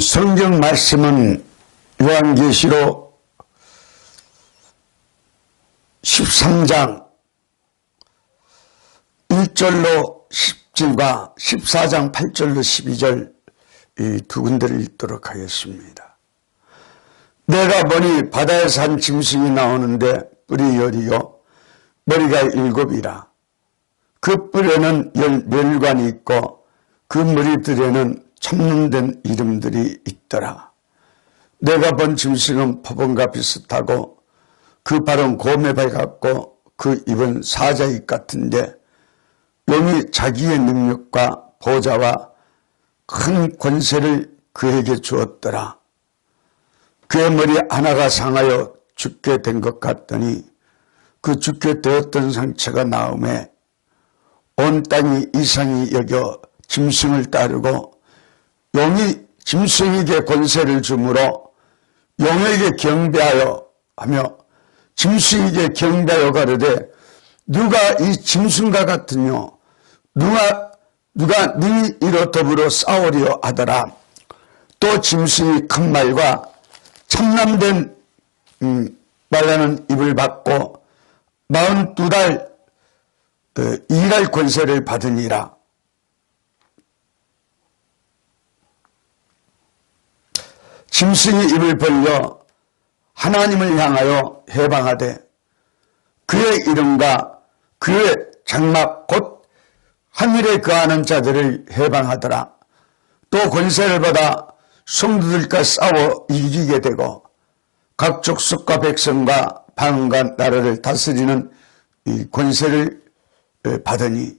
성경 말씀은 요한계시록 13장 1절로 10절과 14장 8절로 12절 이 두 군데를 읽도록 하겠습니다. 내가 보니 바다에서 한 짐승이 나오는데 뿔이 10이요 머리가 7이라. 그 뿔에는 10멸관이 있고 그 머리들에는 첨론된 이름들이 있더라. 내가 본 짐승은 표범과 비슷하고 그 발은 곰의 발 같고 그 입은 사자 입 같은데 영이 자기의 능력과 보좌와 큰 권세를 그에게 주었더라. 그의 머리 하나가 상하여 죽게 된 것 같더니 그 죽게 되었던 상처가 나음에 온 땅이 이상히 여겨 짐승을 따르고 용이 짐승에게 권세를 주므로 용에게 경배하여 하며 짐승에게 경배하여 가르되 누가 이 짐승과 같으뇨 누가 능히 이로 더불어 싸우려 하더라. 또 짐승이 큰 말과 참남된 말하는 입을 받고 42달 일할 권세를 받으니라. 짐승이 입을 벌려 하나님을 향하여 해방하되 그의 이름과 그의 장막 곧 하늘에 거하는 자들을 해방하더라. 또 권세를 받아 성도들과 싸워 이기게 되고 각 족속과 백성과 방언과 나라를 다스리는 이 권세를 받으니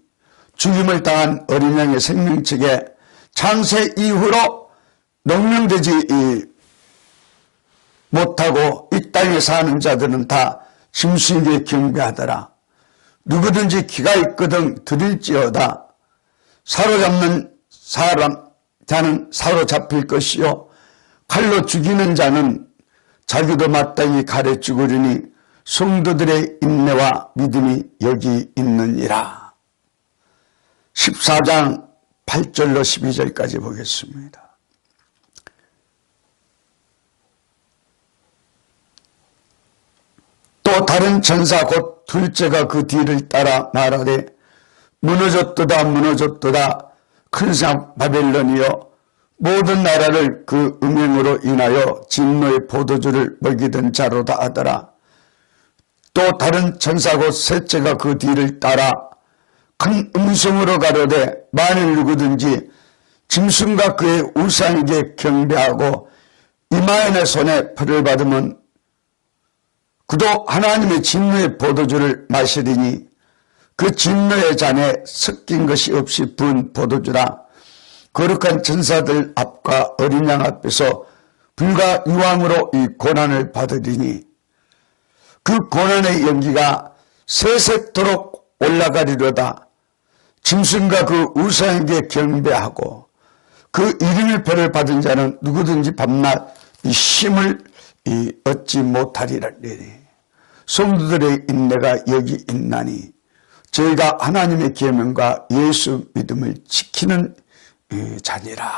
죽임을 당한 어린 양의 생명책에 창세 이후로 농명되지 못하고 이 땅에 사는 자들은 다 짐승에게 경배하더라. 누구든지 기가 있거든 들일지어다. 사로잡는 자는 사로잡힐 것이요 칼로 죽이는 자는 자기도 마땅히 칼에 죽으리니 성도들의 인내와 믿음이 여기 있느니라. 14장 8절로 12절까지 보겠습니다. 또 다른 천사 곧 둘째가 그 뒤를 따라 말하되 무너졌도다 무너졌도다 큰 산 바벨론이여 모든 나라를 그 음행으로 인하여 진노의 포도주를 먹이던 자로다 하더라. 또 다른 천사 곧 셋째가 그 뒤를 따라 큰 음성으로 가로되 만일 누구든지 짐승과 그의 우상에게 경배하고 이마인의 손에 벌을 받으면 그도 하나님의 진노의 포도주를 마시리니 그 진노의 잔에 섞인 것이 없이 부은 포도주라. 거룩한 천사들 앞과 어린 양 앞에서 불과 유황으로 이 고난을 받으리니 그 고난의 연기가 세세토록 올라가리로다. 짐승과 그 우상에게 경배하고 그 이름의 벌을 받은 자는 누구든지 밤낮 이 힘을 얻지 못하리라니. 성도들의 인내가 여기 있나니 저희가 하나님의 계명과 예수 믿음을 지키는 자니라.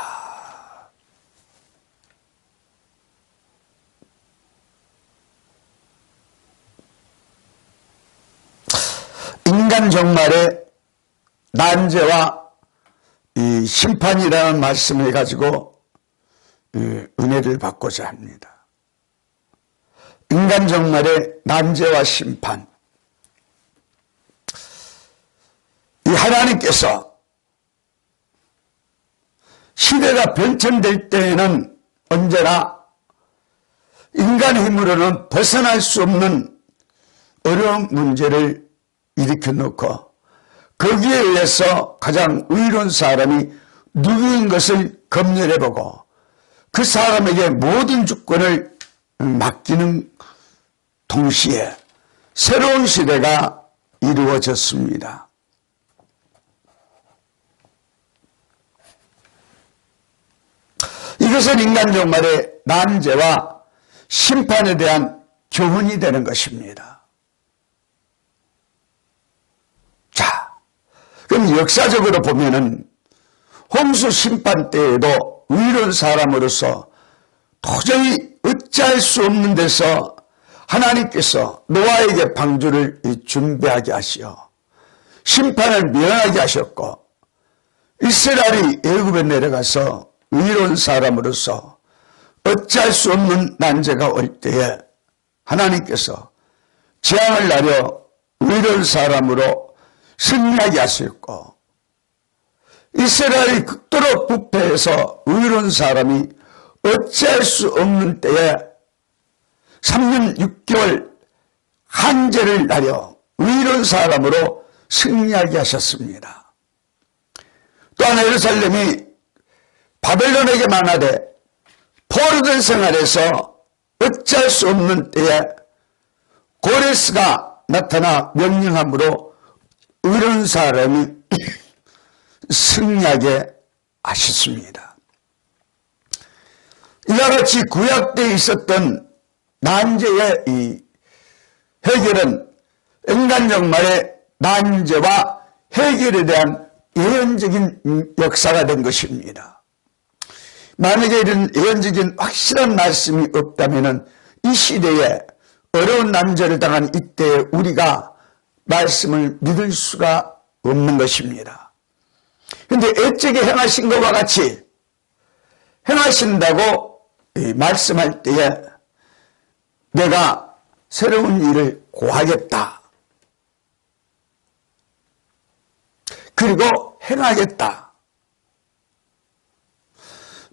인간 종말의 난제와 이 심판이라는 말씀을 가지고 은혜를 받고자 합니다. 인간 종말의 난제와 심판. 이 하나님께서 시대가 변천될 때에는 언제나 인간의 힘으로는 벗어날 수 없는 어려운 문제를 일으켜 놓고 거기에 의해서 가장 의로운 사람이 누구인 것을 검열해보고 그 사람에게 모든 주권을 맡기는 동시에 새로운 시대가 이루어졌습니다. 이것은 인간 종말의 난제와 심판에 대한 교훈이 되는 것입니다. 자, 그럼 역사적으로 보면은 홍수 심판 때에도 의로운 사람으로서 도저히 어찌할 수 없는 데서 하나님께서 노아에게 방주를 준비하게 하시어 심판을 면하게 하셨고, 이스라엘이 애굽에 내려가서 의로운 사람으로서 어찌할 수 없는 난제가 올 때에 하나님께서 재앙을 나려 의로운 사람으로 승리하게 하셨고, 이스라엘이 극도로 부패해서 의로운 사람이 어찌할 수 없는 때에 3년 6개월 한제를 나려 의로운 사람으로 승리하게 하셨습니다. 또한 예루살렘이 바벨론에게 망하되 포로된 생활에서 어찌할 수 없는 때에 고레스가 나타나 명령함으로 의로운 사람이 승리하게 하셨습니다. 이와 같이 구약 때 있었던 난제의 이 해결은 인간적 말의 난제와 해결에 대한 예언적인 역사가 된 것입니다. 만약에 이런 예언적인 확실한 말씀이 없다면 이 시대에 어려운 난제를 당한 이때에 우리가 말씀을 믿을 수가 없는 것입니다. 그런데 애적에 행하신 것과 같이 행하신다고 말씀할 때에 내가 새로운 일을 고하겠다. 그리고 행하겠다.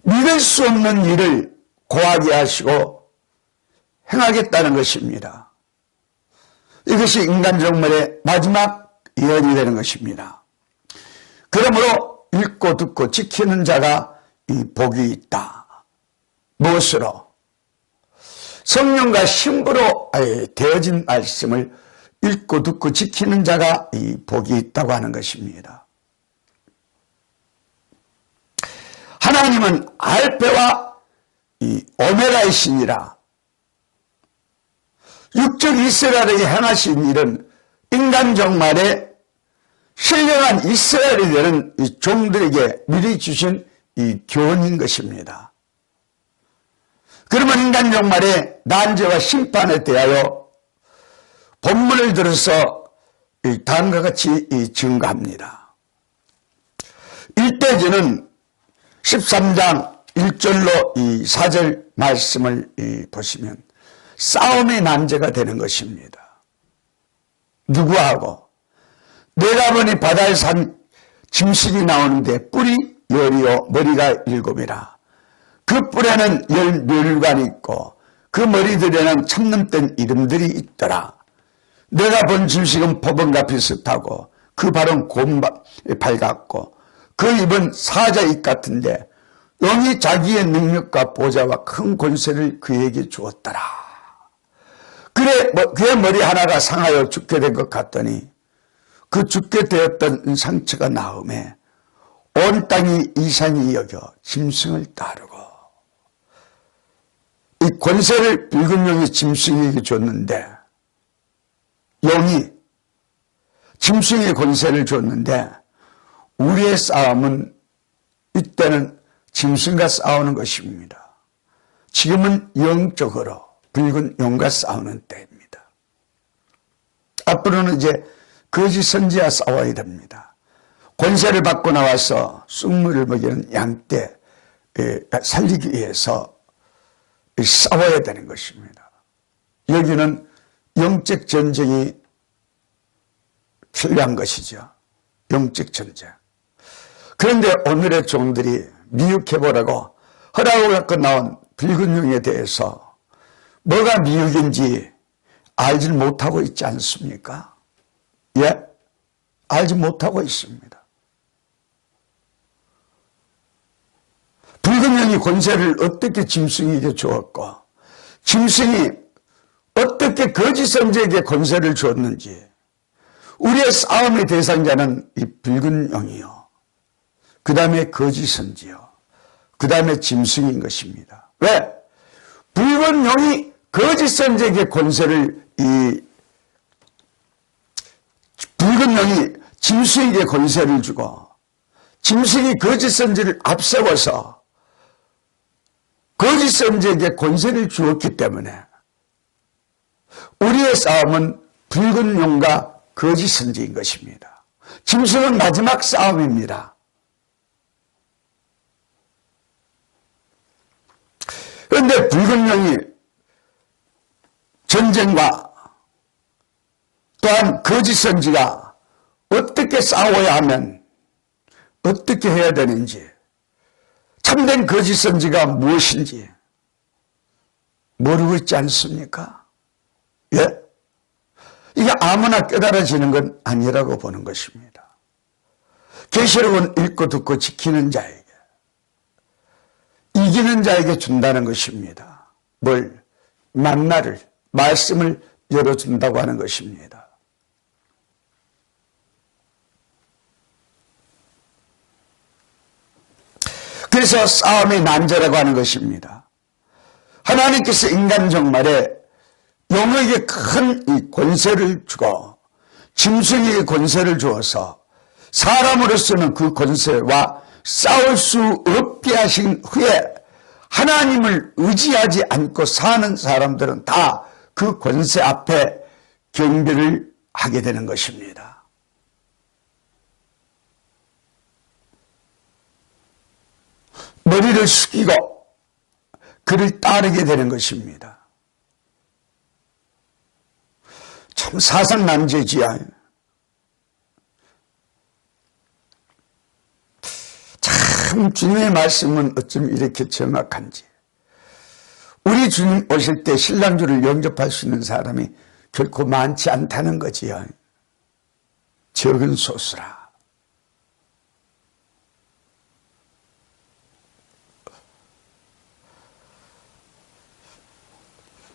믿을 수 없는 일을 고하게 하시고 행하겠다는 것입니다. 이것이 인간적 말의 마지막 예언이 되는 것입니다. 그러므로 읽고 듣고 지키는 자가 이 복이 있다. 무엇으로? 성령과 힘으로 되어진 말씀을 읽고 듣고 지키는 자가 이 복이 있다고 하는 것입니다. 하나님은 알페와 이 오메가의 신이라. 육적 이스라엘에게 행하신 일은 인간적 말에 신령한 이스라엘이 되는 이 종들에게 미리 주신 이 교훈인 것입니다. 그러면 인간적 말에 난제와 심판에 대하여 본문을 들어서 다음과 같이 증거합니다. 일대지는 13장 1절로 이 4절 말씀을 보시면 싸움의 난제가 되는 것입니다. 누구하고? 내가 보니 바다에 산 짐승이 나오는데 뿔이 열이요 머리가 7이라. 그 뿔에는 10멸관이 있고 그 머리들에는 참놈된 이름들이 있더라. 내가 본 짐승은 법원과 비슷하고 그 발은 곰발 같고 그 입은 사자 입 같은데 영이 자기의 능력과 보좌와 큰 권세를 그에게 주었더라. 그래 그의 머리 하나가 상하여 죽게 된 것 같더니 그 죽게 되었던 상처가 나음에 온 땅이 이상히 여겨 짐승을 따르고, 이 권세를 붉은 용이 짐승에게 줬는데, 용이 짐승의 권세를 줬는데 우리의 싸움은 이때는 짐승과 싸우는 것입니다. 지금은 영적으로 붉은 용과 싸우는 때입니다. 앞으로는 이제 거짓 선지와 싸워야 됩니다. 권세를 받고 나와서 쑥물을 먹이는 양떼 살리기 위해서 싸워야 되는 것입니다. 여기는 영적 전쟁이 필요한 것이죠. 영적 전쟁. 그런데 오늘의 종들이 미혹해보라고 허락을 갖고 나온 붉은 용에 대해서 뭐가 미혹인지 알지 못하고 있지 않습니까? 예? 알지 못하고 있습니다. 붉은 용이 권세를 어떻게 짐승에게 주었고, 짐승이 어떻게 거짓 선지에게 권세를 주었는지, 우리의 싸움의 대상자는 이 붉은 용이요, 그 다음에 거짓 선지요, 그 다음에 짐승인 것입니다. 왜? 붉은 용이 거짓 선지에게 권세를, 붉은 용이 짐승에게 권세를 주고, 짐승이 거짓 선지를 앞세워서 거짓 선지에게 권세를 주었기 때문에 우리의 싸움은 붉은 용과 거짓 선지인 것입니다. 짐승은 마지막 싸움입니다. 그런데 붉은 용이 전쟁과 또한 거짓 선지가 어떻게 싸워야 하면 어떻게 해야 되는지, 참된 거짓 선지가 무엇인지 모르고 있지 않습니까? 예? 이게 아무나 깨달아지는 건 아니라고 보는 것입니다. 계시록은 읽고 듣고 지키는 자에게, 이기는 자에게 준다는 것입니다. 뭘? 만나를, 말씀을 열어준다고 하는 것입니다. 그래서 싸움의 난제라고 하는 것입니다. 하나님께서 인간 종말에 용에게 큰 권세를 주고 짐승에게 권세를 주어서 사람으로서는 그 권세와 싸울 수 없게 하신 후에 하나님을 의지하지 않고 사는 사람들은 다 그 권세 앞에 경배를 하게 되는 것입니다. 머리를 숙이고 그를 따르게 되는 것입니다. 참 사상난제지야. 참 주님의 말씀은 어쩜 이렇게 정확한지. 우리 주님 오실 때 신랑주를 영접할 수 있는 사람이 결코 많지 않다는 거지요. 적은 소수라.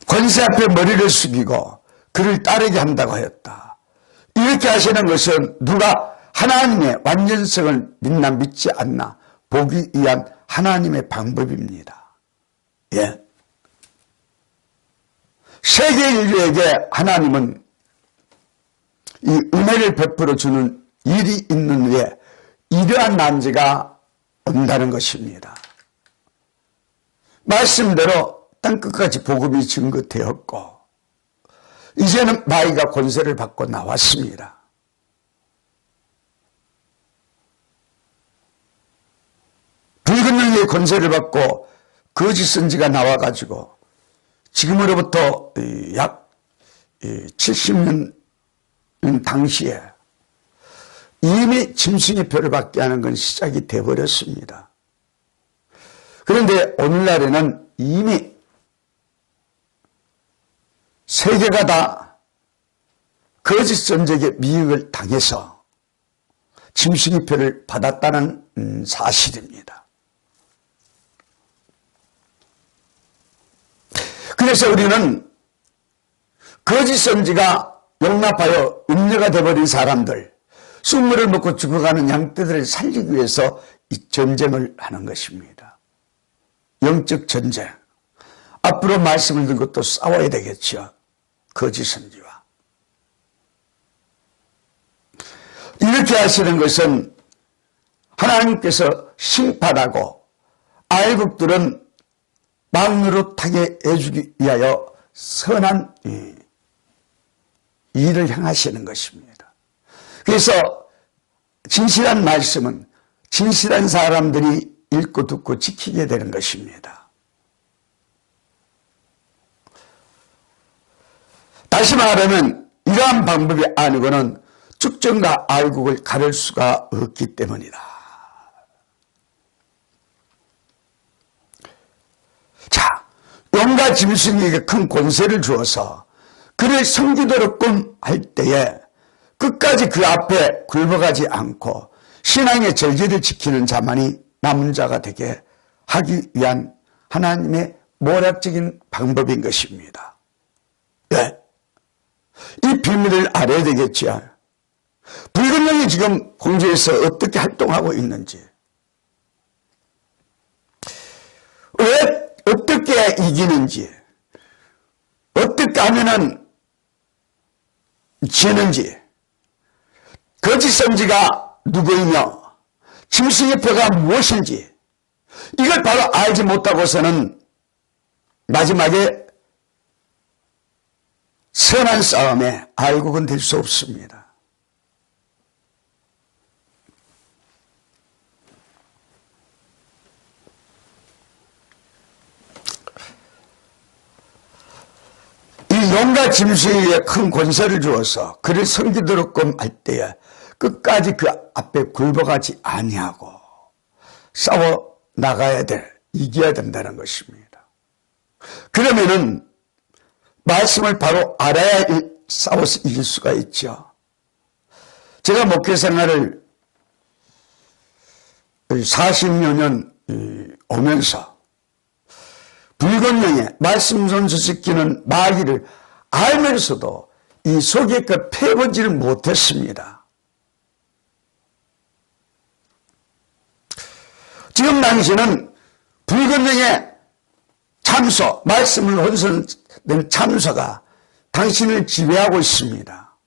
권세 앞에 머리를 숙이고 그를 따르게 한다고 하였다. 이렇게 하시는 것은 누가 하나님의 완전성을 믿나 믿지 않나 보기 위한 하나님의 방법입니다. 예. 세계 인류에게 하나님은 이 은혜를 베풀어 주는 일이 있는 후에 이러한 난제가 온다는 것입니다. 말씀대로 땅끝까지 복음이 증거되었고 이제는 마귀가 권세를 받고 나왔습니다. 붉은 용의 권세를 받고 거짓 선지가 나와가지고 지금으로부터 약 70년 당시에 이미 짐승의 표를 받게 하는 건 시작이 되어버렸습니다. 그런데 오늘날에는 이미 세계가 다 거짓 선지에게 미혹을 당해서 짐승의 표를 받았다는 사실입니다. 그래서 우리는 거짓 선지가 용납하여 음녀가 되어버린 사람들, 쑥물을 먹고 죽어가는 양떼들을 살리기 위해서 이 전쟁을 하는 것입니다. 영적 전쟁. 앞으로 말씀을 들고 또 싸워야 되겠죠. 거짓 선지와. 이렇게 하시는 것은 하나님께서 심판하고 아이국들은 막노릇하게 해주기 위하여 선한 일을 행하시는 것입니다. 그래서 진실한 말씀은 진실한 사람들이 읽고 듣고 지키게 되는 것입니다. 다시 말하면 이러한 방법이 아니고는 축전과 알곡을 가를 수가 없기 때문이다. 자, 용과 짐승에게 큰 권세를 주어서 그를 섬기도록끔 할 때에 끝까지 그 앞에 굴복하지 않고 신앙의 절제를 지키는 자만이 남은 자가 되게 하기 위한 하나님의 모략적인 방법인 것입니다. 네. 이 비밀을 알아야 되겠죠. 붉은 용이 지금 공주에서 어떻게 활동하고 있는지, 왜 어떻게 이기는지, 어떻게 하면은 지는지, 거짓 선지가 누구이며 짐승의 표가 무엇인지 이걸 바로 알지 못하고서는 마지막에 선한 싸움에 알곡은 될 수 없습니다. 이 용과 짐승에게 큰 권세를 주어서 그를 섬기도록끔 할 때에 끝까지 그 앞에 굴복하지 아니하고 싸워 나가야 이겨야 된다는 것입니다. 그러면은 말씀을 바로 알아야 싸워서 이길 수가 있죠. 제가 목회 생활을 40여 년 오면서 불건명에 말씀 손수시키는 마귀를 알면서도 이 속에껏 패보지를 못했습니다. 지금 당시는 불건명의 참소, 말씀을 혼선된 참소가 당신을 지배하고 있습니다.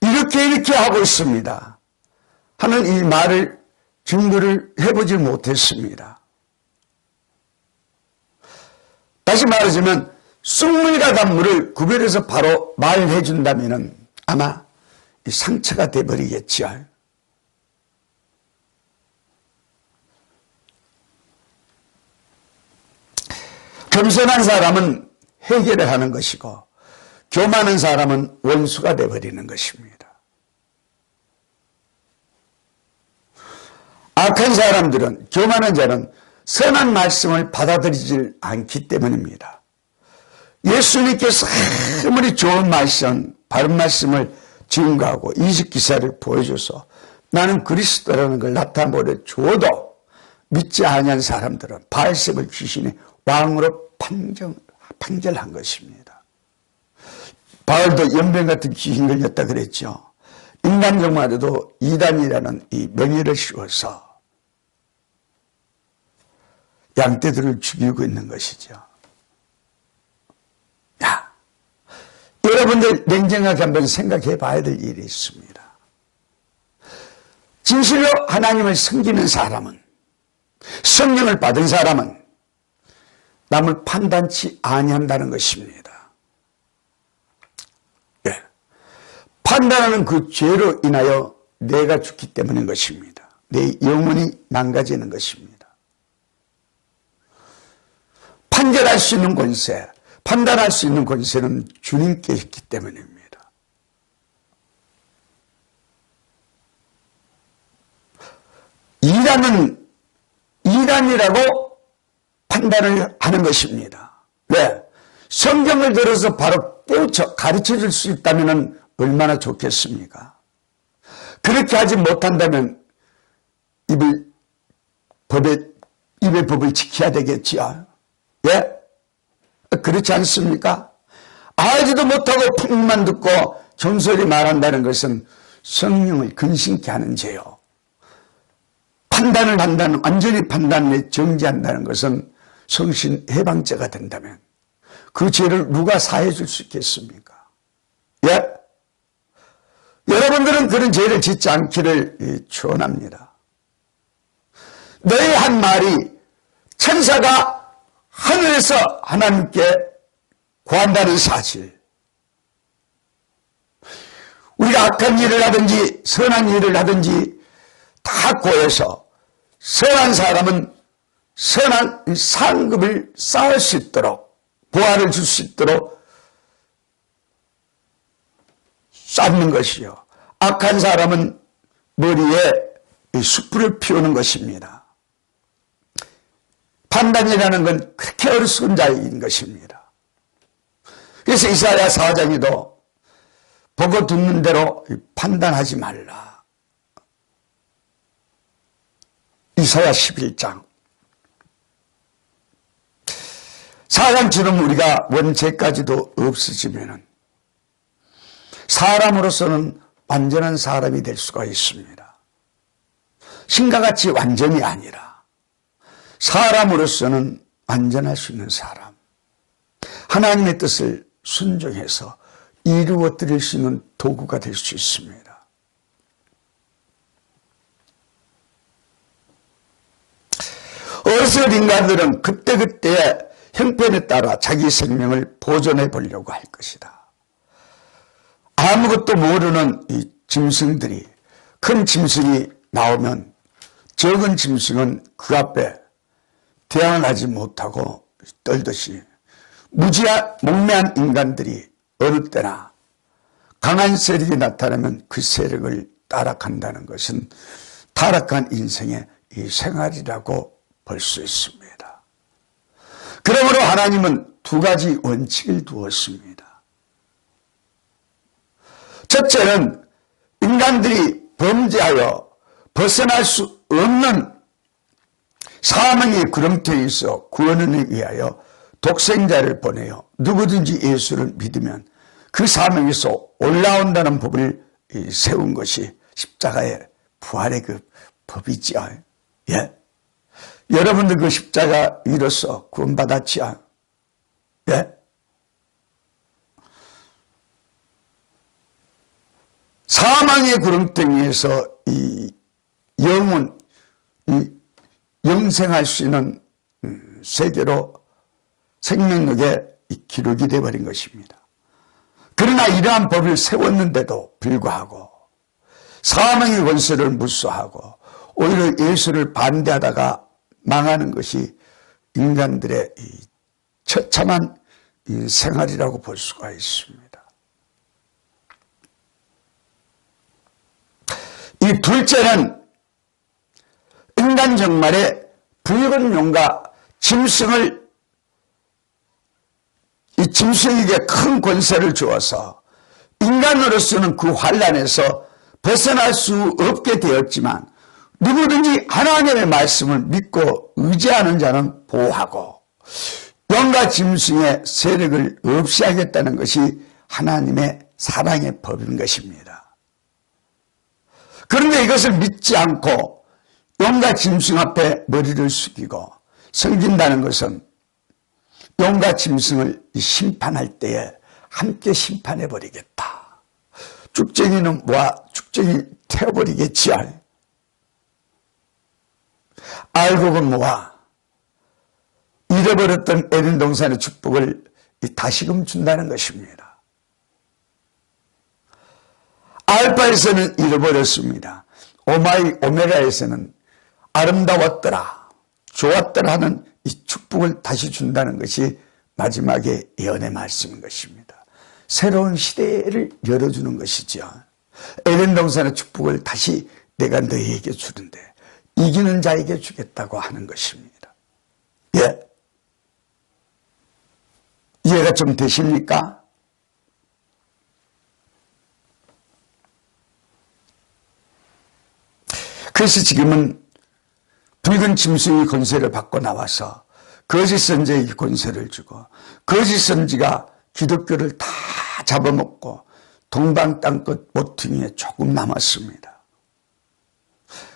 이렇게 하고 있습니다. 하는 이 말을 증거를 해보지 못했습니다. 다시 말하자면 쑥물과 단물을 구별해서 바로 말해 준다면 아마 상처가 돼버리겠죠. 겸손한 사람은 해결을 하는 것이고 교만한 사람은 원수가 돼버리는 것입니다. 악한 사람들은, 교만한 자는 선한 말씀을 받아들이지 않기 때문입니다. 예수님께서 아무리 좋은 말씀, 바른 말씀을 증거하고 이적기사를 보여줘서 나는 그리스도라는 걸 나타내려 줘도 믿지 아니한 사람들은 바알세불 귀신의 왕으로 판결한 것입니다. 바울도 연병 같은 귀신 걸렸다 그랬죠. 인간적만에도 이단이라는 이 명예를 씌워서 양떼들을 죽이고 있는 것이죠. 야, 여러분들 냉정하게 한번 생각해 봐야 될 일이 있습니다. 진실로 하나님을 섬기는 사람은, 성령을 받은 사람은 남을 판단치 아니한다는 것입니다. 예. 판단하는 그 죄로 인하여 내가 죽기 때문인 것입니다. 내 영혼이 망가지는 것입니다. 판결할 수 있는 권세, 판단할 수 있는 권세는 주님께 있기 때문입니다. 이단이라고 판단을 하는 것입니다. 왜? 성경을 들어서 바로 깨우쳐 가르쳐 줄 수 있다면 얼마나 좋겠습니까? 그렇게 하지 못한다면 입의 법을 지켜야 되겠지요. 예? 그렇지 않습니까? 알지도 못하고 풍만 듣고 정소리 말한다는 것은 성령을 근심케 하는 죄요. 판단을 한다는, 완전히 판단을 정지한다는 것은 성신 해방죄가 된다면 그 죄를 누가 사해 줄 수 있겠습니까? 예? 여러분들은 그런 죄를 짓지 않기를 축원합니다. 너의 한 말이 천사가 하늘에서 하나님께 구한다는 사실, 우리가 악한 일을 하든지 선한 일을 하든지 다 고해서 선한 사람은 선한 상급을 쌓을 수 있도록, 보화를 줄 수 있도록 쌓는 것이요, 악한 사람은 머리에 숯불을 피우는 것입니다. 판단이라는 건 그렇게 어리석은 자인 것입니다. 그래서 이사야 사장이도 보고 듣는 대로 판단하지 말라. 이사야 11장. 사람처럼 우리가 원죄까지도 없어지면 사람으로서는 완전한 사람이 될 수가 있습니다. 신과 같이 완전이 아니라 사람으로서는 완전할 수 있는 사람, 하나님의 뜻을 순종해서 이루어 드릴 수 있는 도구가 될 수 있습니다. 어리석은 인간들은 그때그때 형편에 따라 자기 생명을 보존해 보려고 할 것이다. 아무것도 모르는 이 짐승들이 큰 짐승이 나오면 적은 짐승은 그 앞에 대항하지 못하고 떨듯이 무지한 목매한 인간들이 어느 때나 강한 세력이 나타나면 그 세력을 따라간다는 것은 타락한 인생의 이 생활이라고 볼 수 있습니다. 그러므로 하나님은 두 가지 원칙을 두었습니다. 첫째는 인간들이 범죄하여 벗어날 수 없는 사망의 구렁텅이에서 구원을 위하여 독생자를 보내어 누구든지 예수를 믿으면 그 사망에서 올라온다는 법을 세운 것이 십자가의 부활의 그 법이지요. 예? 여러분들 그 십자가 위로서 구원받았지요. 예? 사망의 구렁텅이에서 이 영혼, 영생할 수 있는 세계로 생명력의 기록이 되어버린 것입니다. 그러나 이러한 법을 세웠는데도 불구하고 사망의 권세를 무시하고 오히려 예수를 반대하다가 망하는 것이 인간들의 이 처참한 이 생활이라고 볼 수가 있습니다. 이 둘째는 인간 정말의 붉은 용과 짐승을 이 짐승에게 큰 권세를 주어서 인간으로서는 그 환난에서 벗어날 수 없게 되었지만 누구든지 하나님의 말씀을 믿고 의지하는 자는 보호하고 용과 짐승의 세력을 없이 하겠다는 것이 하나님의 사랑의 법인 것입니다. 그런데 이것을 믿지 않고 용과 짐승 앞에 머리를 숙이고 섬긴다는 것은 용과 짐승을 심판할 때에 함께 심판해버리겠다. 쭉쟁이는 모아 쭉쟁이 태워버리겠지요. 알곡은 모아 잃어버렸던 에덴 동산의 축복을 다시금 준다는 것입니다. 알파에서는 잃어버렸습니다. 오메가에서는 아름다웠더라, 좋았더라 하는 이 축복을 다시 준다는 것이 마지막에 예언의 말씀인 것입니다. 새로운 시대를 열어주는 것이죠. 에덴 동산의 축복을 다시 내가 너희에게 주는데 이기는 자에게 주겠다고 하는 것입니다. 예. 이해가 좀 되십니까? 그래서 지금은 붉은 짐승이 권세를 받고 나와서 거짓 선지에게 권세를 주고 거짓 선지가 기독교를 다 잡아먹고 동방 땅끝 모퉁이에 조금 남았습니다.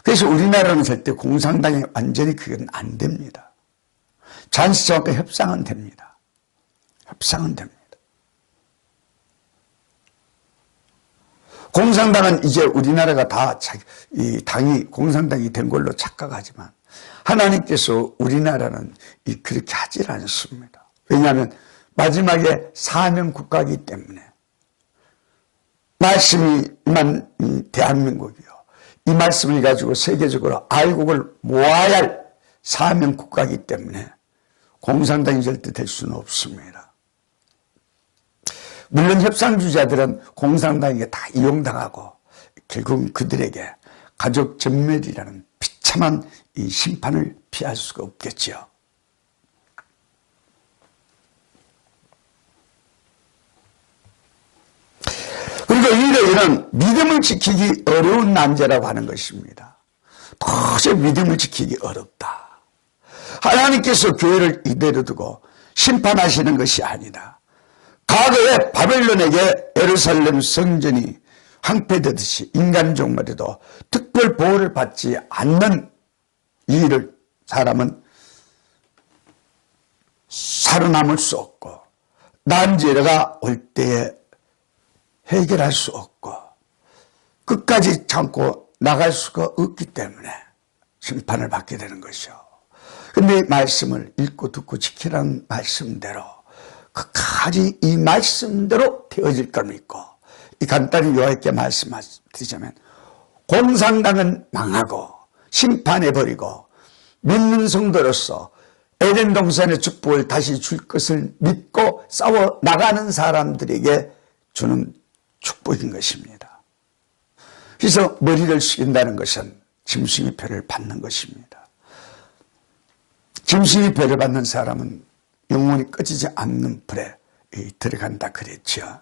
그래서 우리나라는 절대 공산당이 완전히 그건 안 됩니다. 잔치정과 협상은 됩니다. 협상은 됩니다. 공산당은 이제 우리나라가 다 이 당이 공산당이 된 걸로 착각하지만 하나님께서 우리나라는 그렇게 하질 않습니다. 왜냐하면 마지막에 사명 국가이기 때문에 말씀이 임한 대한민국이요. 이 말씀을 가지고 세계적으로 알곡을 모아야 할 사명 국가이기 때문에 공산당이 절대 될 수는 없습니다. 물론 협상주자들은 공산당에게 다 이용당하고 결국 그들에게 가족 전멸이라는 비참한 이 심판을 피할 수가 없겠지요. 그리고 이런 믿음을 지키기 어려운 난제라고 하는 것입니다. 도저히 믿음을 지키기 어렵다. 하나님께서 교회를 이대로 두고 심판하시는 것이 아니다. 과거에 바벨론에게 예루살렘 성전이 황폐되듯이 인간 종말에도 특별 보호를 받지 않는 이 일을 사람은 살아남을 수 없고 난제가 올 때에 해결할 수 없고 끝까지 참고 나갈 수가 없기 때문에 심판을 받게 되는 것이요. 근데 이 말씀을 읽고 듣고 지키라는 말씀대로 끝까지 이 말씀대로 되어질 걸 믿고, 이 간단히 여호와께 말씀드리자면 공산당은 망하고 심판해버리고 믿는 성도로서 에덴 동산의 축복을 다시 줄 것을 믿고 싸워 나가는 사람들에게 주는 축복인 것입니다. 그래서 머리를 숙인다는 것은 짐승의 표를 받는 것입니다. 짐승의 표를 받는 사람은 영원히 꺼지지 않는 불에 들어간다 그랬죠.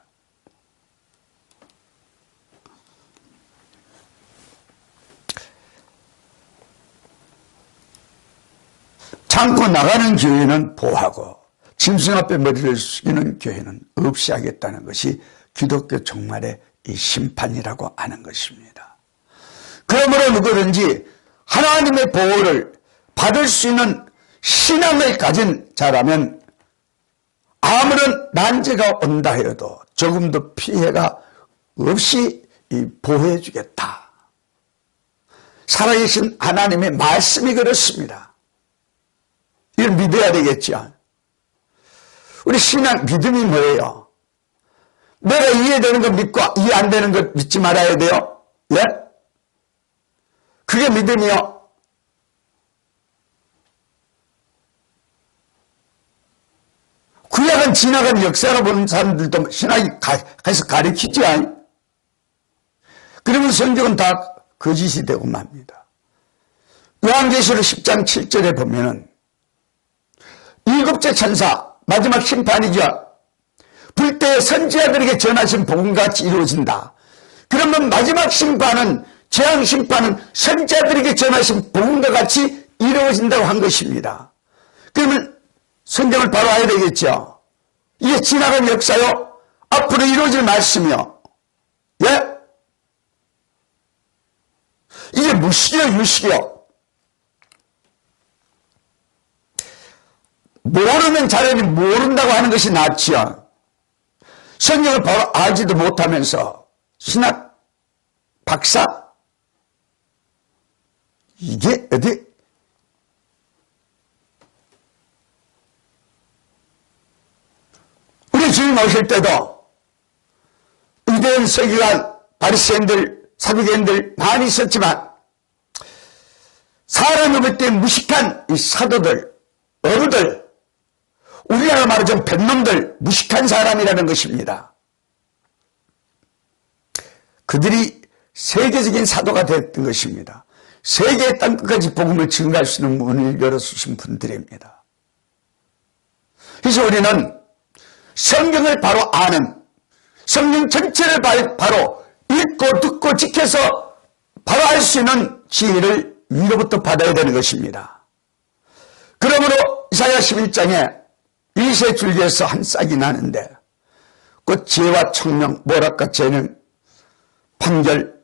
참고 나가는 교회는 보호하고 짐승 앞에 머리를 숙이는 교회는 없이 하겠다는 것이 기독교 종말의 이 심판이라고 하는 것입니다. 그러므로 누구든지 하나님의 보호를 받을 수 있는 신앙을 가진 자라면 아무런 난제가 온다 해도 조금도 피해가 없이 보호해 주겠다. 살아계신 하나님의 말씀이 그렇습니다. 이걸 믿어야 되겠죠. 우리 신앙 믿음이 뭐예요? 내가 이해되는 거 믿고 이해 안 되는 거 믿지 말아야 돼요. 예? 그게 믿음이요. 구약은 지나간 역사로 보는 사람들도 신학이 가서 가르치지 않아요? 그러면 성경은 다 거짓이 되고 맙니다. 요한계시록 10장 7절에 보면은 일곱째 천사 마지막 심판이죠. 불때에 선지자들에게 전하신 복음같이 이루어진다. 그러면 마지막 심판은, 재앙 심판은 선지자들에게 전하신 복음과 같이 이루어진다고 한 것입니다. 그러면 성경을 바로 알아야 되겠죠. 이게 지나간 역사요, 앞으로 이루어질 말씀이요. 예? 이게 무식이요, 유식이요. 모르는 자라니 모른다고 하는 것이 낫지요. 성경을 바로 알지도 못하면서 신학 박사? 이게 어디? 우리 주님 오실 때도 유대인 서기관, 바리새인들, 사두개인들 많이 있었지만 사람이 볼 때 무식한 이 사도들, 어루들, 우리나라 말하자면 뱃놈들, 무식한 사람이라는 것입니다. 그들이 세계적인 사도가 됐던 것입니다. 세계의 땅끝까지 복음을 증가할 수 있는 문을 열어주신 분들입니다. 그래서 우리는 성경을 바로 아는, 성경 전체를 바로 읽고 듣고 지켜서 바로 알 수 있는 지혜를 위로부터 받아야 되는 것입니다. 그러므로 이사야 11장에 이세 줄기에서 한 싹이 나는데 그 지혜와 청명, 모락과 재능, 판결,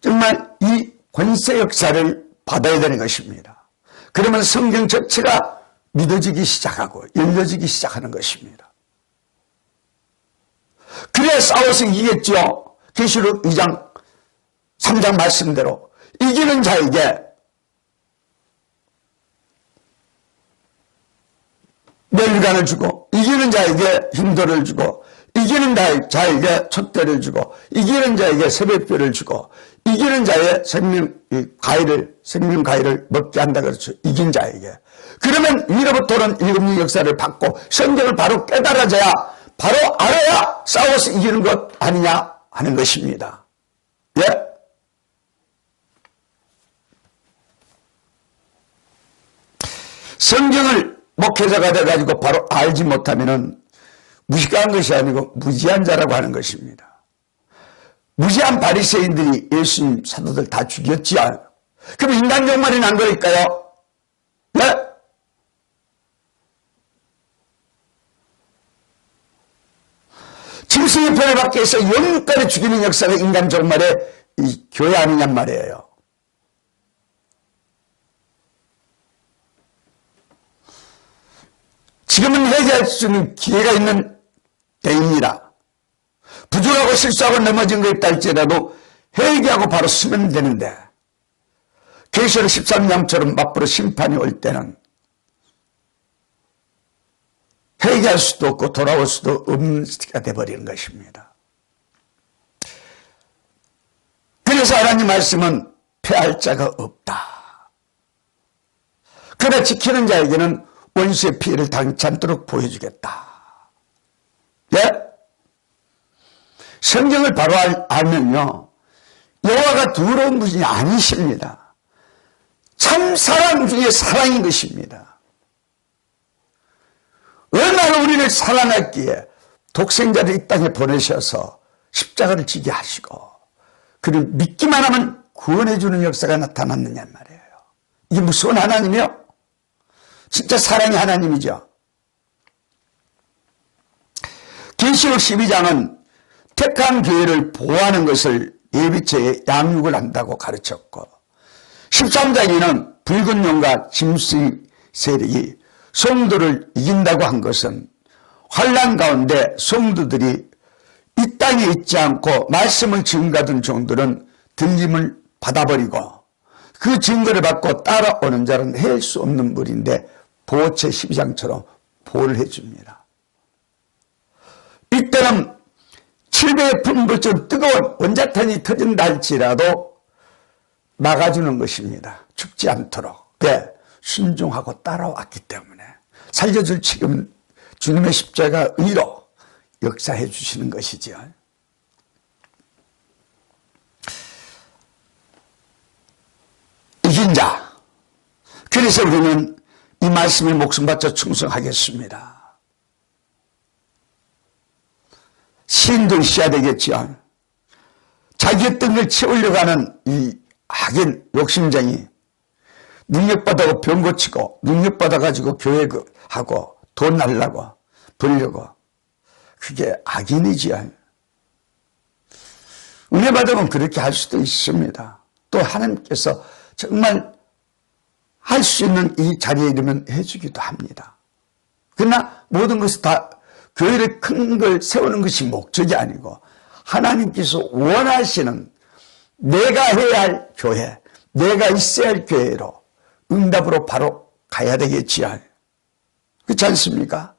정말 이 권세 역사를 받아야 되는 것입니다. 그러면 성경 전체가 믿어지기 시작하고 열려지기 시작하는 것입니다. 그래야 싸워서 이기겠죠. 계시록 2장 3장 말씀대로 이기는 자에게 멸관을 주고, 이기는 자에게 흉도를 주고, 이기는 자에게 촛대를 주고, 이기는 자에게 새벽별을 주고, 이기는 자의 생명 가위를 먹게 한다 그렇죠. 이긴 자에게. 그러면 위로부터는 일곱 역사를 받고 성경을 바로 깨달아져야, 바로 알아야 싸워서 이기는 것 아니냐 하는 것입니다. 예? 성경을 목회자가 돼가지고 바로 알지 못하면은 무식한 것이 아니고 무지한 자라고 하는 것입니다. 무지한 바리새인들이 예수님 사도들 다 죽였지요. 그럼 인간 종말이 난 거일까요? 네? 짐승의 편을 받기 위해서 영육간에 죽이는 역사가 인간 종말의 이 교회 아니냔 말이에요. 지금은 회개할 수 있는 기회가 있는 때입니다. 부족하고 실수하고 넘어진 거 있다 할지라도 회개하고 바로 쓰면 되는데 계시록 13장처럼 맞불어 심판이 올 때는 회개할 수도 없고 돌아올 수도 없는 시대가 되어버리는 것입니다. 그래서 하나님 말씀은 패할 자가 없다. 그래 지키는 자에게는 원수의 피해를 당치 않도록 보여주겠다. 예? 성경을 바로 알면요, 여호와가 더러운 분이 아니십니다. 참 사랑 중에 사랑인 것입니다. 얼마나 우리를 사랑했기에 독생자를 이 땅에 보내셔서 십자가를 지게 하시고 그를 믿기만 하면 구원해주는 역사가 나타났느냐 말이에요. 이게 무서운 하나님이요? 진짜 사랑의 하나님이죠. 계시록 12장은 택한 교회를 보호하는 것을 예비체에 양육을 한다고 가르쳤고, 13장에는 붉은 용과 짐승 세력이 성도를 이긴다고 한 것은 환난 가운데 성도들이 이 땅에 있지 않고 말씀을 증거하던 종들은 들림을 받아버리고 그 증거를 받고 따라오는 자는 해할 수 없는 물인데 보호체 12장처럼 보호를 해줍니다. 이때는 7배의 풍불처럼 뜨거운 원자탄이 터진다 할지라도 막아주는 것입니다. 죽지 않도록. 네, 순종하고 따라왔기 때문에 살려줄 지금 주님의 십자가 의로 역사해 주시는 것이죠. 이긴 자. 그래서 우리는 이 말씀에 목숨 바쳐 충성하겠습니다. 시인도 있어야 되겠지요. 자기의 뜬을 채우려고 하는 이 악인 욕심쟁이, 능력받아고 병 고치고 능력받아가지고 교회하고 돈 날라고 벌려고, 그게 악인이지요. 은혜 받으면 그렇게 할 수도 있습니다. 또 하나님께서 정말 할 수 있는 이 자리에 이르면 해주기도 합니다. 그러나 모든 것을 다 교회를 큰 걸 세우는 것이 목적이 아니고 하나님께서 원하시는 내가 해야 할 교회, 내가 있어야 할 교회로 응답으로 바로 가야 되겠지요. 그렇지 않습니까?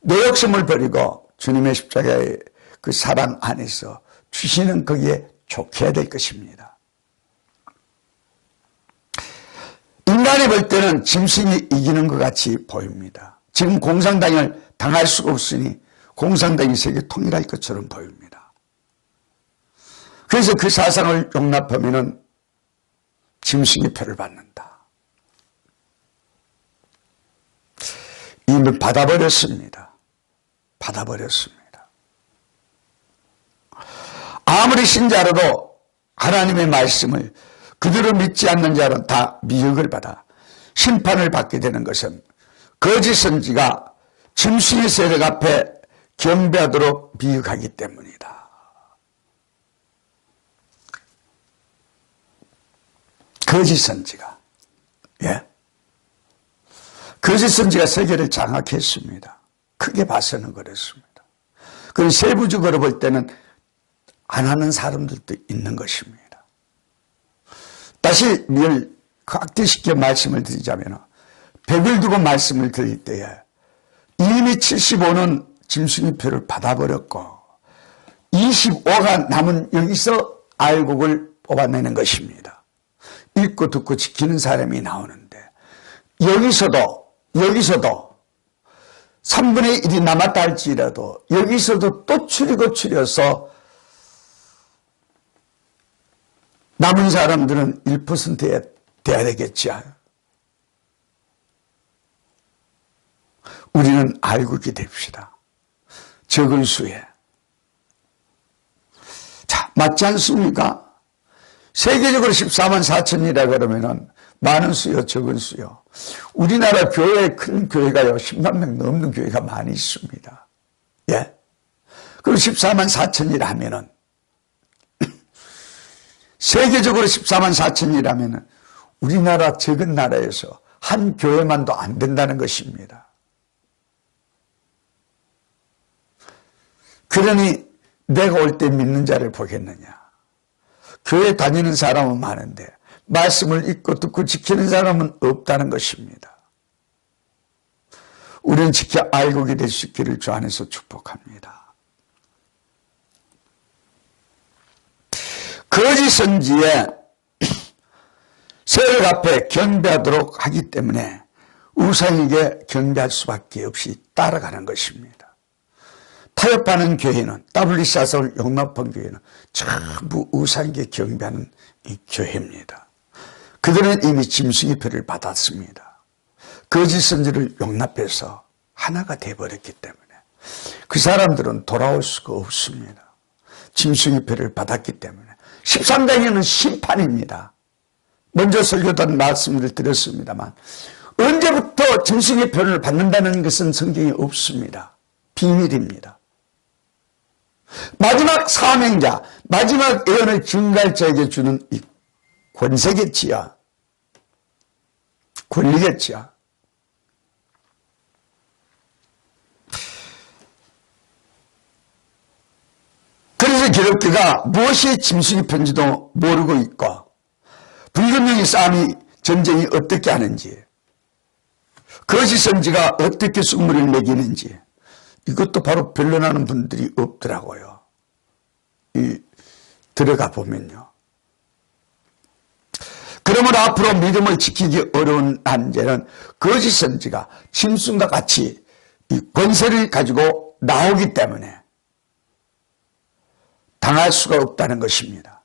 내 욕심을 버리고 주님의 십자가의 그 사랑 안에서 주시는 거기에 족해야 될 것입니다. 인간이 볼 때는 짐승이 이기는 것 같이 보입니다. 지금 공산당을 당할 수가 없으니 공산당이 세계 통일할 것처럼 보입니다. 그래서 그 사상을 용납하면은 짐승의 표를 받는다. 이미 받아버렸습니다. 받아버렸습니다. 아무리 신자라도 하나님의 말씀을 그대로 믿지 않는 자는 다 미혹을 받아 심판을 받게 되는 것은 거짓 선지가 짐승의 세력 앞에 경배하도록 미혹하기 때문이다. 거짓 선지가, 예, 거짓 선지가 세계를 장악했습니다. 크게 봐서는 그렇습니다. 그건 세부적으로 볼 때는 안 하는 사람들도 있는 것입니다. 다시 확대시켜 말씀을 드리자면 100을 두고 말씀을 드릴 때에 이미 75는 짐승의 표를 받아버렸고 25가 남은 여기서 알곡을 뽑아내는 것입니다. 읽고 듣고 지키는 사람이 나오는데 여기서도 3분의 1이 남았다 할지라도 여기서도 또 추려서 남은 사람들은 1%에 돼야 되겠지. 우리는 알고 있게 됩시다. 적은 수에. 자, 맞지 않습니까? 세계적으로 14만 4천이라 그러면은 많은 수요, 적은 수요. 우리나라 교회, 큰 교회가요, 10만 명 넘는 교회가 많이 있습니다. 예. 그리고 14만 4천이라 하면은 세계적으로 14만 4천이라면 우리나라 적은 나라에서 한 교회만도 안 된다는 것입니다. 그러니 내가 올 때 믿는 자를 보겠느냐. 교회 다니는 사람은 많은데 말씀을 읽고 듣고 지키는 사람은 없다는 것입니다. 우리는 지켜 알고 될 수 있기를 주 안에서 축복합니다. 거짓 선지에 세력 앞에 경배하도록 하기 때문에 우상에게 경배할 수밖에 없이 따라가는 것입니다. 타협하는 교회는, WCAS를 용납한 교회는 전부 우상에게 경배하는 이 교회입니다. 그들은 이미 짐승의 표를 받았습니다. 거짓 선지를 용납해서 하나가 되어버렸기 때문에 그 사람들은 돌아올 수가 없습니다. 짐승의 표를 받았기 때문에. 13장에는 심판입니다. 먼저 설교단 말씀을 드렸습니다만 언제부터 짐승의 표를 받는다는 것은 성경에 없습니다. 비밀입니다. 마지막 사명자, 마지막 예언을 증거할 자에게 주는 이 권세겠지요. 권리겠지요. 그래서 기독교가 무엇이 짐승의 편지도 모르고 있고 불균형의 싸움이 전쟁이 어떻게 하는지 거짓 선지가 어떻게 승부를 매기는지 이것도 바로 변론하는 분들이 없더라고요. 들어가 보면요. 그러므로 앞으로 믿음을 지키기 어려운 한제는 거짓 선지가 짐승과 같이 이 권세를 가지고 나오기 때문에 당할 수가 없다는 것입니다.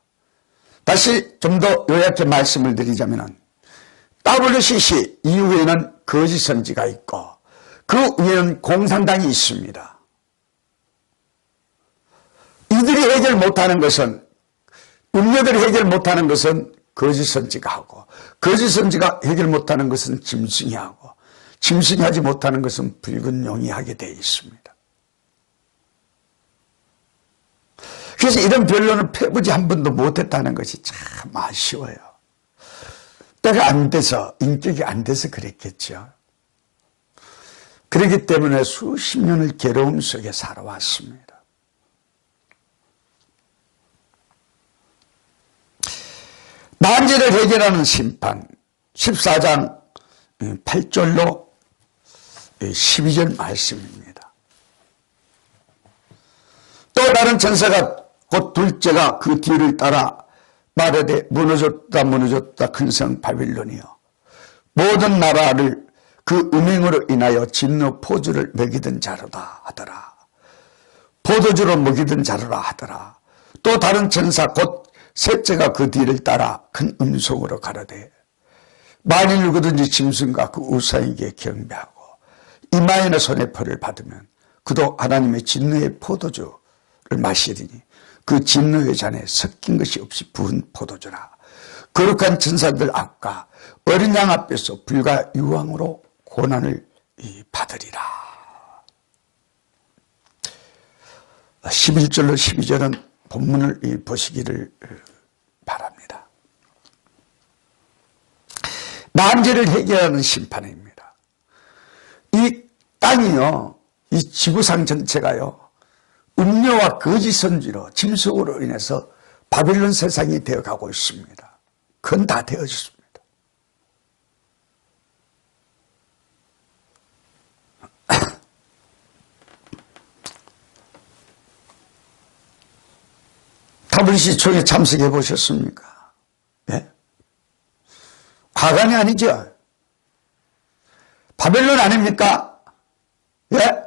다시 좀 더 요약해 말씀을 드리자면 WCC 이후에는 거짓 선지가 있고 그 위에는 공산당이 있습니다. 이들이 해결 못하는 것은 음료들이 해결 못하는 것은 거짓 선지가 하고 거짓 선지가 해결 못하는 것은 짐승이 하고 짐승이 하지 못하는 것은 붉은 용이 하게 되어 있습니다. 그래서 이런 변론을 펴보지 한 번도 못했다는 것이 참 아쉬워요. 때가 안 돼서 인격이 안 돼서 그랬겠죠. 그렇기 때문에 수십 년을 괴로움 속에 살아왔습니다. 난제를 해결하는 심판 14장 8절로 12절 말씀입니다. 또 다른 천사가 곧 둘째가 그 뒤를 따라 말하되 무너졌다 무너졌다 큰 성 바빌론이여 모든 나라를 그 음행으로 인하여 진노 포주를 먹이던 자로다 하더라. 포도주로 먹이던 자로라 하더라. 또 다른 천사 곧 셋째가 그 뒤를 따라 큰 음성으로 가로되 만일 누구든지 짐승과 그 우상에게 경배하고 이마에나 손에 벌을 받으면 그도 하나님의 진노의 포도주를 마시리니 그 진노의 잔에 섞인 것이 없이 부은 포도주라. 거룩한 천사들 앞과 어린 양 앞에서 불과 유황으로 고난을 받으리라. 11절로 12절은 본문을 보시기를 바랍니다. 난제를 해결하는 심판입니다. 이 땅이요, 이 지구상 전체가요, 음료와 거짓 선지로 짐승으로 인해서 바빌론 세상이 되어가고 있습니다. 그건 다 되어졌습니다. WCC 총회 참석해 보셨습니까? 예? 화관이 아니죠. 바벨론 아닙니까? 예?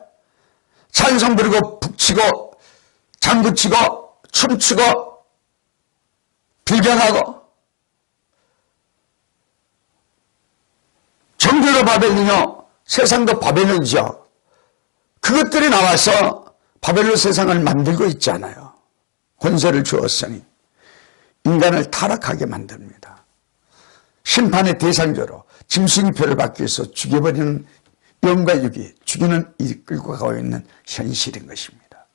찬송 부르고 북치고 장구치고 춤추고 빌경하고 종교도 바벨론이요 세상도 바벨론이죠. 그것들이 나와서 바벨론 세상을 만들고 있잖아요. 권세를 주었으니 인간을 타락하게 만듭니다. 심판의 대상자로 짐승의 표를 받기 위해서 죽여버리는 영과 육이 죽이는 일이 끌고 가고 있는 현실인 것입니다.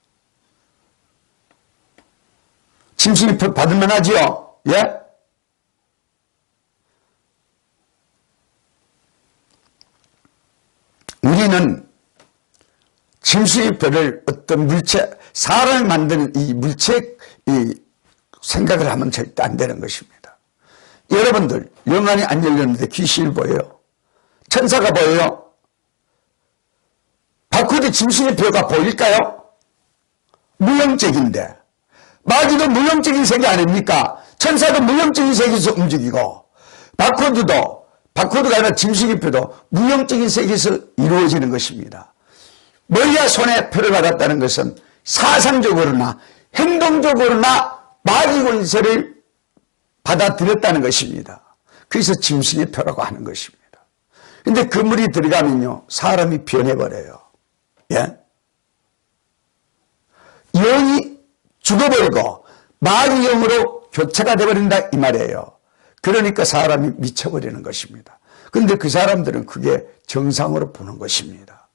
짐승의 표 받으면 하지요? 예? 우리는 짐승의 표를 어떤 물체, 사람을 만드는 이 물체, 이 생각을 하면 절대 안 되는 것입니다. 여러분들, 영안이 안 열렸는데 귀신을 보여요? 천사가 보여요? 바코드 짐승의 표가 보일까요? 무형적인데. 마귀도 무형적인 세계 아닙니까? 천사도 무형적인 세계에서 움직이고, 바코드가 아니라 짐승의 표도 무형적인 세계에서 이루어지는 것입니다. 머리와 손에 표를 받았다는 것은 사상적으로나 행동적으로나 마귀 권세를 받아들였다는 것입니다. 그래서 짐승의 표라고 하는 것입니다. 근데 그 물이 들어가면요, 사람이 변해버려요. 예? 영이 죽어버리고 마귀 영으로 교체가 되어버린다 이 말이에요. 그러니까 사람이 미쳐버리는 것입니다. 그런데 그 사람들은 그게 정상으로 보는 것입니다.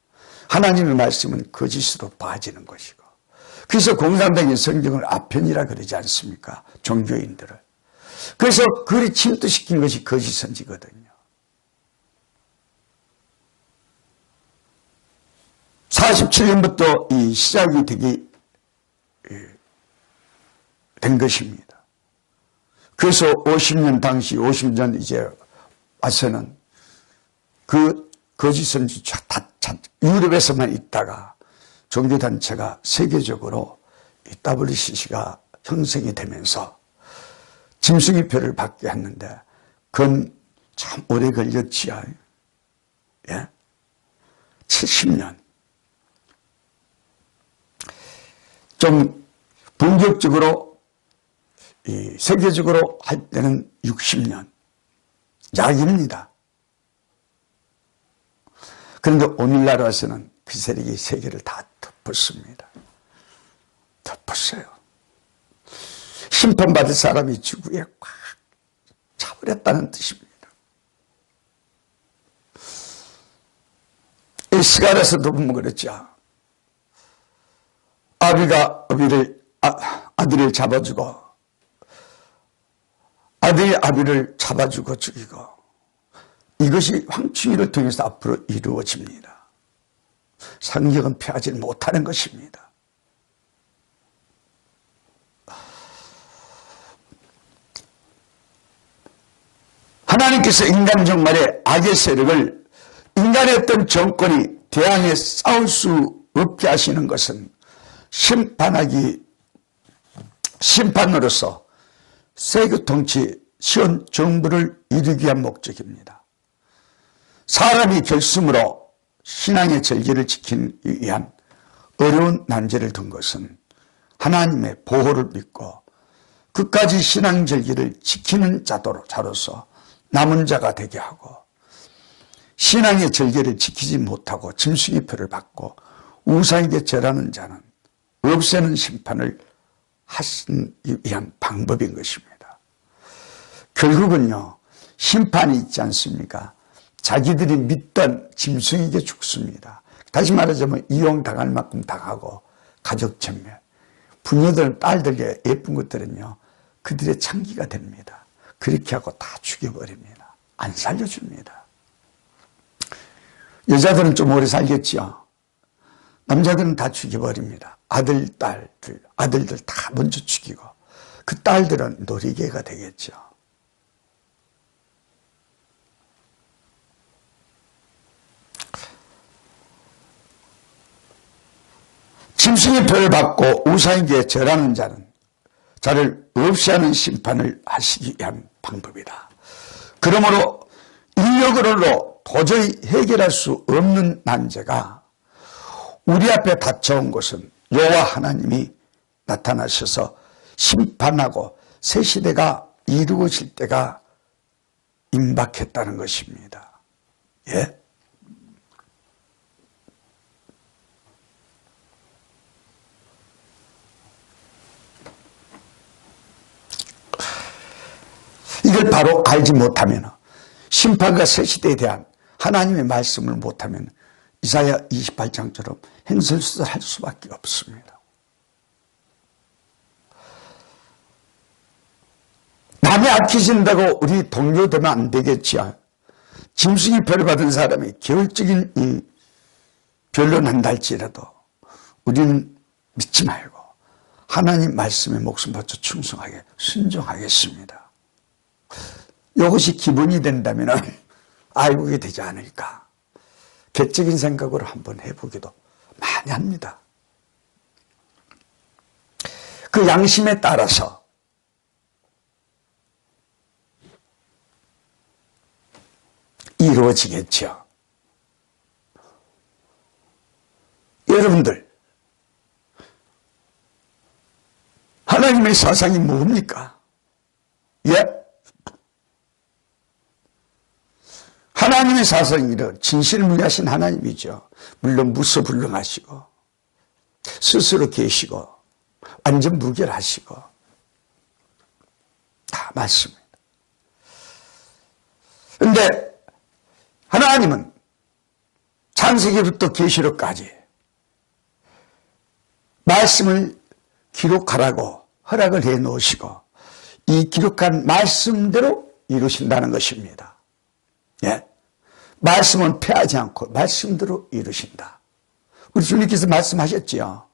하나님의 말씀은 거짓으로 빠지는 것이고. 그래서 공산당이 성경을 아편이라 그러지 않습니까? 종교인들을. 그래서 그리 침투시킨 것이 거짓 선지거든요. 47년부터 이 시작이 되게 된 것입니다. 그래서 50년 당시 50년 이제 와서는 그 거짓 선지자 다 유럽에서만 있다가 종교단체가 세계적으로 이 WCC가 형성이 되면서 짐승의 표를 받게 했는데 그건 참 오래 걸렸지요. 예? 70년. 좀 본격적으로 세계적으로 할 때는 60년. 약입니다. 그런데 오늘날 와서는 그 세력이 세계를 다 덮었습니다. 덮었어요. 심판받을 사람이 지구에 꽉 차버렸다는 뜻입니다. 이 시간에서도 보면 그렇죠. 아비가 아들을 잡아주고 아들이 아비를 잡아주고 죽이고 이것이 황충이를 통해서 앞으로 이루어집니다. 성경은 피하지 못하는 것입니다. 하나님께서 인간 종말의 악의 세력을 인간의 어떤 정권이 대항해 싸울 수 없게 하시는 것은 심판으로서 세계 통치 시온 정부를 이루기 위한 목적입니다. 사람이 결심으로 신앙의 절기를 지키기 위한 어려운 난제를 둔 것은 하나님의 보호를 믿고 끝까지 신앙 절기를 지키는 자로서 남은 자가 되게 하고 신앙의 절기를 지키지 못하고 짐승의 표를 받고 우상에게 절하는 자는 없애는 심판을 하시기 위한 방법인 것입니다. 결국은요, 심판이 있지 않습니까? 자기들이 믿던 짐승에게 죽습니다. 다시 말하자면 이용당할 만큼 당하고 가족 전멸. 부녀들, 딸들의 예쁜 것들은요, 그들의 창기가 됩니다. 그렇게 하고 다 죽여버립니다. 안 살려줍니다. 여자들은 좀 오래 살겠지요. 남자들은 다 죽여버립니다. 아들들 다 먼저 죽이고 그 딸들은 놀이개가 되겠죠. 짐승의 표를 받고 우상에게 절하는 자를 없이 하는 심판을 하시기 위한 방법이다. 그러므로 인력으로 도저히 해결할 수 없는 난제가 우리 앞에 닥쳐온 것은 여호와 하나님이 나타나셔서 심판하고 새 시대가 이루어질 때가 임박했다는 것입니다. 예? 이걸 바로 알지 못하면 심판과 새 시대에 대한 하나님의 말씀을 못하면 이사야 28장처럼 행설수설할 수밖에 없습니다. 남이 아끼신다고 우리 동료되면 안 되겠지요. 짐승의 표를 받은 사람이 계획적인 이 변론한다 할지라도 우리는 믿지 말고 하나님 말씀에 목숨 바쳐 충성하게 순종하겠습니다. 이것이 기본이 된다면 알고게 되지 않을까. 객적인 생각으로 한번 해보기도 많이 합니다. 그 양심에 따라서 이루어지겠죠. 여러분들, 하나님의 사상이 뭡니까? 예? 하나님의 사상이란 진실무리하신 하나님이죠. 물론 무소불능하시고 스스로 계시고 완전 무결하시고 다 맞습니다. 그런데 하나님은 창세기부터 계시록까지 말씀을 기록하라고 허락을 해 놓으시고 이 기록한 말씀대로 이루신다는 것입니다. 예? 말씀은 패하지 않고 말씀대로 이루신다. 우리 주님께서 말씀하셨지요.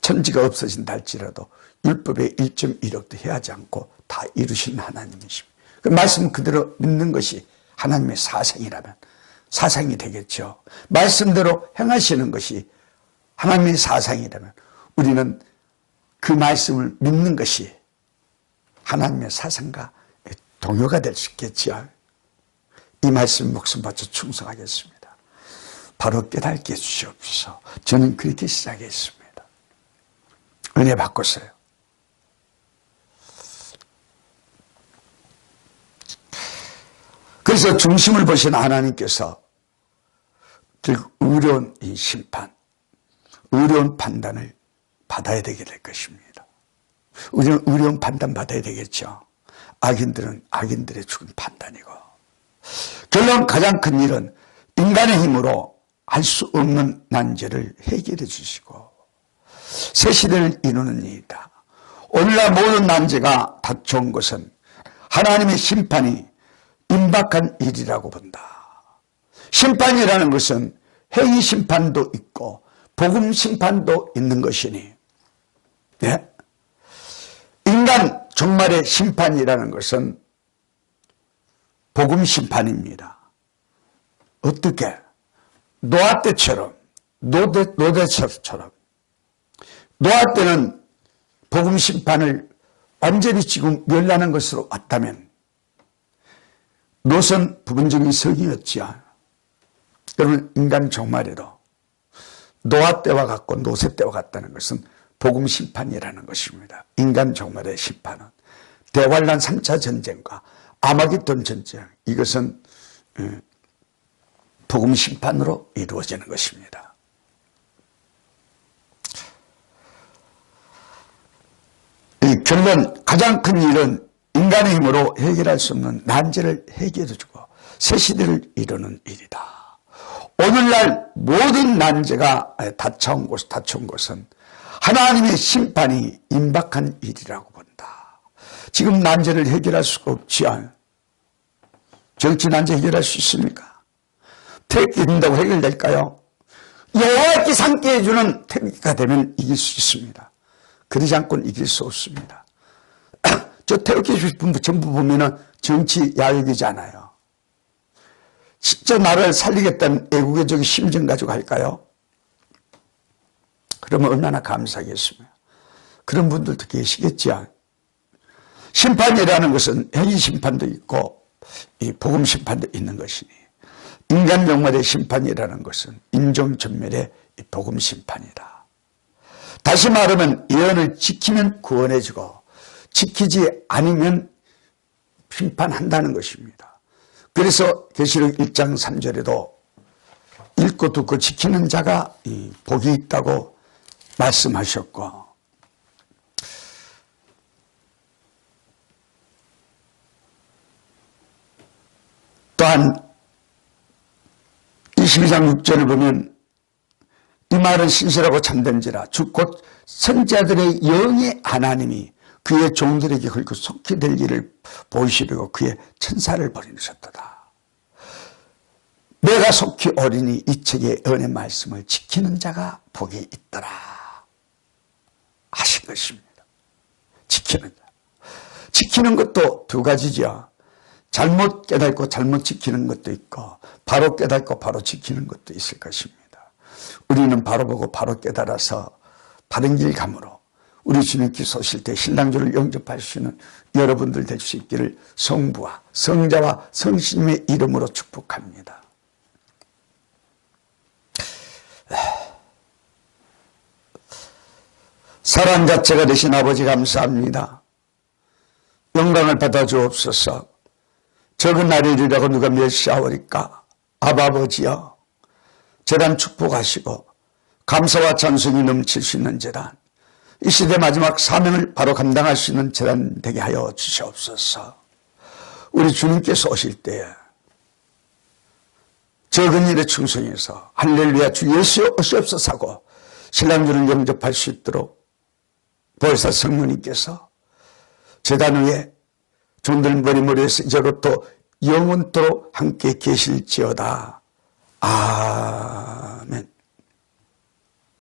천지가 없어진다 할지라도 율법의 1.1억도 해하지 않고 다 이루신 하나님이십니다. 그 말씀 그대로 믿는 것이 하나님의 사상이라면 사상이 되겠죠. 말씀대로 행하시는 것이 하나님의 사상이라면 우리는 그 말씀을 믿는 것이 하나님의 사상과 동요가 될 수 있겠죠. 이 말씀 목숨 바쳐 충성하겠습니다. 바로 깨닫게 해주시옵소서. 저는 그렇게 시작했습니다. 은혜 받고서요. 그래서 중심을 보신 하나님께서 의로운 이 심판, 의로운 판단을 받아야 되게 될 것입니다. 우리는 의로운 판단 받아야 되겠죠. 악인들은 악인들의 죽은 판단이고, 결론 가장 큰 일은 인간의 힘으로 할 수 없는 난제를 해결해 주시고 새 시대를 이루는 일이다. 오늘날 모든 난제가 닥쳐온 것은 하나님의 심판이 임박한 일이라고 본다. 심판이라는 것은 행위 심판도 있고 복음 심판도 있는 것이니, 네? 인간 종말의 심판이라는 것은 복음 심판입니다. 어떻게? 노아 때처럼, 노대처럼. 노아 때는 복음 심판을 완전히 지금 멸하는 것으로 왔다면 노선 부분적인 성이었지요. 여러분, 인간 종말에도 노아 때와 같고 노세 때와 같다는 것은 복음 심판이라는 것입니다. 인간 종말의 심판은 대환란 3차 전쟁과 아마겟돈 전쟁, 이것은 복음 심판으로 이루어지는 것입니다. 이 결론, 가장 큰 일은 인간의 힘으로 해결할 수 없는 난제를 해결해주고 새 시대를 이루는 일이다. 오늘날 모든 난제가 닥쳐온 것은 하나님의 심판이 임박한 일이라고 본다. 지금 난제를 해결할 수가 없지요. 정치 난제 해결할 수 있습니까? 태극기 된다고 해결될까요? 여호와께 상께 해주는 태극기가 되면 이길 수 있습니다. 그러지 않고는 이길 수 없습니다. 저 태극기 주신 분들 전부 보면은 정치 야욕이잖아요. 진짜 나라를 살리겠다는 애국의 심정 가지고 할까요? 그러면 얼마나 감사하겠습니까? 그런 분들도 계시겠죠. 심판이라는 것은 행위 심판도 있고 이 복음 심판도 있는 것이니, 인간 종말의 심판이라는 것은 인종 전멸의 복음 심판이다. 다시 말하면 예언을 지키면 구원해주고 지키지 않으면 심판한다는 것입니다. 그래서 계시록 1장 3절에도 읽고 듣고 지키는 자가 복이 있다고 말씀하셨고, 또한 22장 6절을 보면 이 말은 신실하고 참된지라 주 곧 선자들의 영의 하나님이 그의 종들에게 그리고 속히 될 일을 보이시려고 그의 천사를 보내셨도다. 내가 속히 오리니 이 책의 은혜 말씀을 지키는 자가 복이 있더라 하신 것입니다. 지키는 자. 지키는 것도 두 가지죠. 잘못 깨닫고 잘못 지키는 것도 있고 바로 깨닫고 바로 지키는 것도 있을 것입니다. 우리는 바로 보고 바로 깨달아서 바른 길 감으로 우리 주님께서 오실 때 신랑주를 영접하시는 여러분들 될 수 있기를 성부와 성자와 성신님의 이름으로 축복합니다. 사랑 자체가 되신 아버지 감사합니다. 영광을 받아 주옵소서. 적은 날이 이르라고 누가 멸시하오리까. 아버지여, 재단 축복하시고 감사와 찬송이 넘칠 수 있는 재단, 이 시대 마지막 사명을 바로 감당할 수 있는 재단 되게 하여 주시옵소서. 우리 주님께서 오실 때에 적은 일에 충성해서 할렐루야 주 예수 오시옵소서 하고 신랑주를 영접할 수 있도록 보혜사 성모님께서 재단 위에 종들 머리머리에서 이제로부터 영원토록 함께 계실지어다.